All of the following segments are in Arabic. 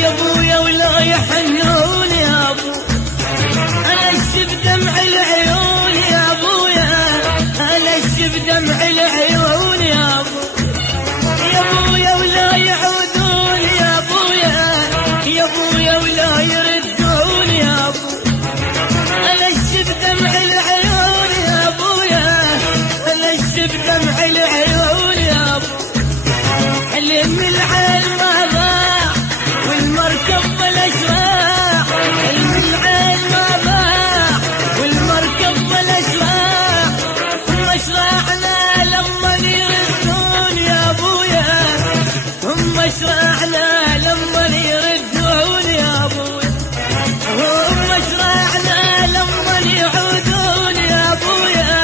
يا ابويا ولا يحنون يا ابو، انا اشب دمع العيون يا ابويا، انا اشب دمع العيون يا ابو، يا ابويا ولا يعودون يا ابويا، يا ابويا ولا يردون يا ابو، انا اشب دمع العيون يا ابويا، انا اشب دمع العيون يا ابو، حلم العين ما ضاع والمركب بلا شراع، حلم العين ما ضاع والمركب بلا شراع، هم شراعنا لما يردون يا ابويا، هم شراعنا لما يردون يا ابويا، هم شراعنا لما يعودون يا ابويا،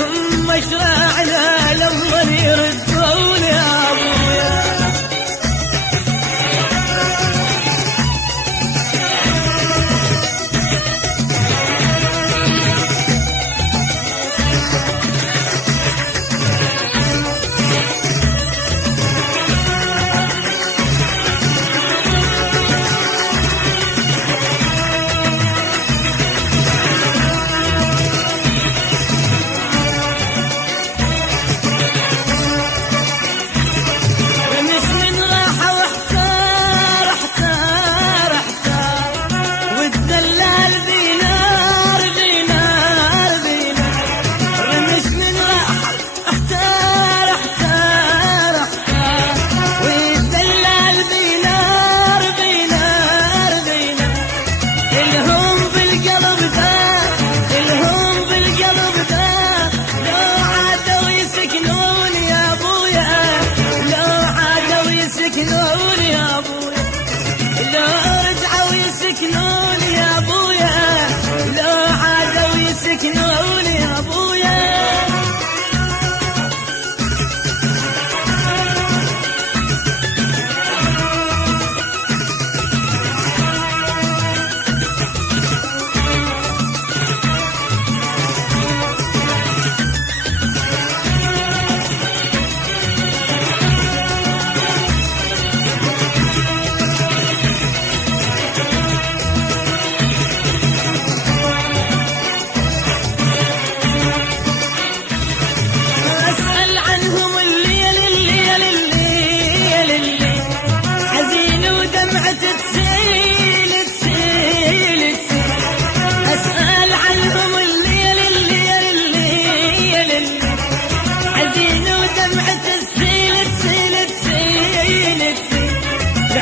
هم شراعنا لما يردون يا ابويا.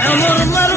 عمر مر